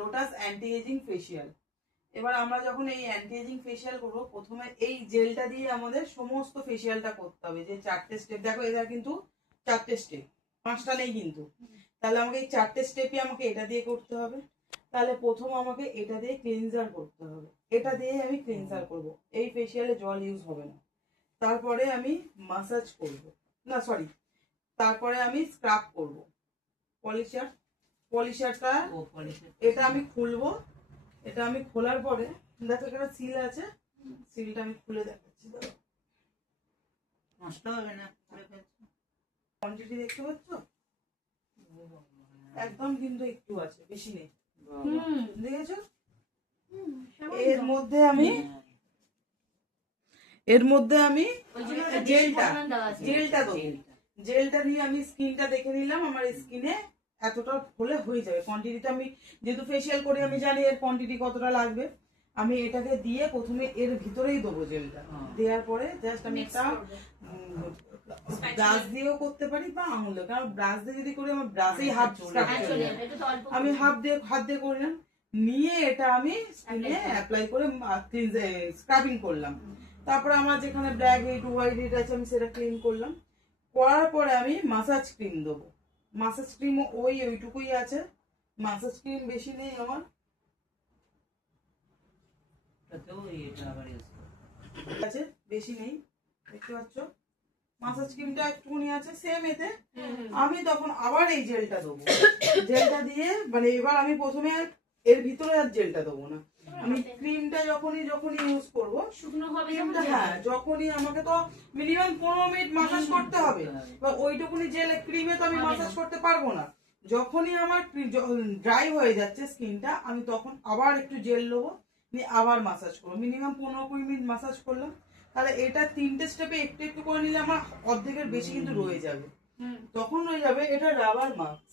Lotus anti ageing facial. এবার আমরা যখন এই অ্যান্টি এজিং ফেসিয়াল করবো, প্রথমে এই জেলটা দিয়ে আমাদের সমস্ত ফেসিয়ালটা করতে হবে। যে 4টে স্টেপ দেখো, এদের কিন্তু 4টে স্টেপ, 5টা নেই কিন্তু। তাহলে আমাকে এই 4টে স্টেপই আমাকে এটা দিয়ে করতে হবে। তাহলে প্রথম আমাকে এটা দিয়ে ক্লিনজার করতে হবে, এটা দিয়ে আমি ক্লিনজার করব। এই ফেসিয়ালে জল ইউজ হবে না। তারপরে আমি মাসাজ করব, না সরি, তারপরে আমি স্ক্রাব করব। পলিশারটা এটা আমি খুলবো। এটা আমি খোলার পরে দেখো এখানে সিল আছে, সিলটা আমি খুলে দেখাচ্ছি। নষ্ট হবে না, কোয়ান্টিটি দেখতে পাচ্ছ? একদম কিন্তু একটু আছে, বেশি নেই। দেখেছো? এর মধ্যে আমি জেলটা দেবো। জেলটা দিয়ে আমি স্কিনটা দেখে নিলাম, আমার স্কিনে এতটা হলে হয়ে যাবে। কোয়ান্টিটিটা আমি যেহেতু ফেসিয়াল করে আমি জানি এর কোয়ান্টিটি কতটা লাগবে। আমি এটাকে দিয়ে প্রথমে এর ভিতরেই দেবো জেলটা। দেওয়ার পরে জাস্ট আমি একটা ব্রাশ দিয়েও করতে পারি বা আঙুলে, কারণ ব্রাশ দিয়ে যদি করি আমার ব্রাশেই হাত আমি হাত দিয়ে করলাম, নিয়ে এটা আমি স্কিনে অ্যাপ্লাই করে স্ক্রাবিং করলাম। তারপরে আমার যেখানে ব্ল্যাক হেড হোয়াইট হেড আছে আমি সেটা ক্লিন করলাম। করার পরে আমি মাসাজ ক্রিম দেবো। মাসাজ ক্রিম ওইটুকুই আছে, মাসাজ ক্রিম বেশি নেই আমার, আছে বেশি নেই, দেখতে পাচ্ছ? মাসাজ ক্রিমটা একটুখানি আছে সেম এতে। আমি তখন আবার এই জেলটা দেবো। জেলটা দিয়ে মানে এবার আমি প্রথমে এর ভিতরে আর জেলটা দেবো না, আমি ক্রিমটা যখনই ইউজ করবো ক্রিমটা, হ্যাঁ যখনই আমাকে তো মিনিমাম 15 মিনিট মাসাজ করতে হবে, বা ওইটুকুনি জেল ক্রিমে তো আমি মাসাজ করতে পারবো না। যখনই আমার ড্রাই হয়ে যাচ্ছে স্কিনটা, আমি তখন আবার একটু জেল নেবো, নিয়ে আবার মাসাজ করবো। মিনিমাম 15-20 মিনিট মাসাজ করলাম। তাহলে এটা 3টে স্টেপে একটু একটু করে নিলে আমার অর্ধেকের বেশি কিন্তু রয়ে যাবে। তখন রয়ে যাবে এটা রাবার মাস্ক।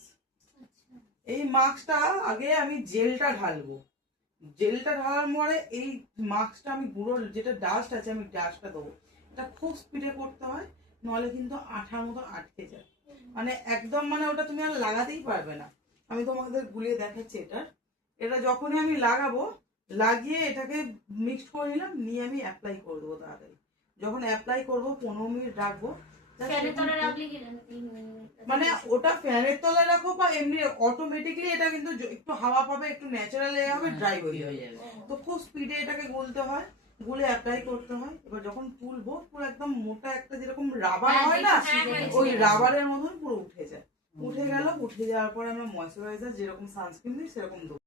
এই মাস্কটা আগে আমি জেলটা ঢালবো, জেলটা ঢালার পরে এই মাস্কটা আমি গুঁড়ো যেটা ডাস্ট আছে আমি ডাস্টটা দেবো। এটা খুব স্পিডে করতে হয়, নাহলে কিন্তু আঠার মতো আটকে যায়, মানে একদম মানে ওটা তুমি আর লাগাতেই পারবে না। আমি তোমাদের গুলিয়ে দেখাচ্ছি। এটা যখনই আমি লাগাবো, লাগিয়ে এটাকে মিক্সড করে নিলাম, নিয়ে আমি অ্যাপ্লাই করে দেবো তাড়াতাড়ি। যখন অ্যাপ্লাই করবো 15 মিনিট রাখবো। মানে ওটা ফ্যানের তলায় রাখো বা এমনি অটোমেটিকলি এটা কিন্তু একটু হাওয়া পাবে, একটু ন্যাচারাল হবে, ড্রাই হয়ে যাবে। তো খুব স্পিডে এটাকে গুলতে হয়, গুলে অ্যাপ্লাই করতে হয়। এবার যখন তুলবো পুরো একদম মোটা একটা যেরকম রাবার হয় না, ওই রাবারের মতন পুরো উঠে যায়। উঠে গেল, উঠে যাওয়ার পরে আমরা ময়শ্চারাইজার যেরকম সানস্ক্রিন দিই সেরকম দেবো।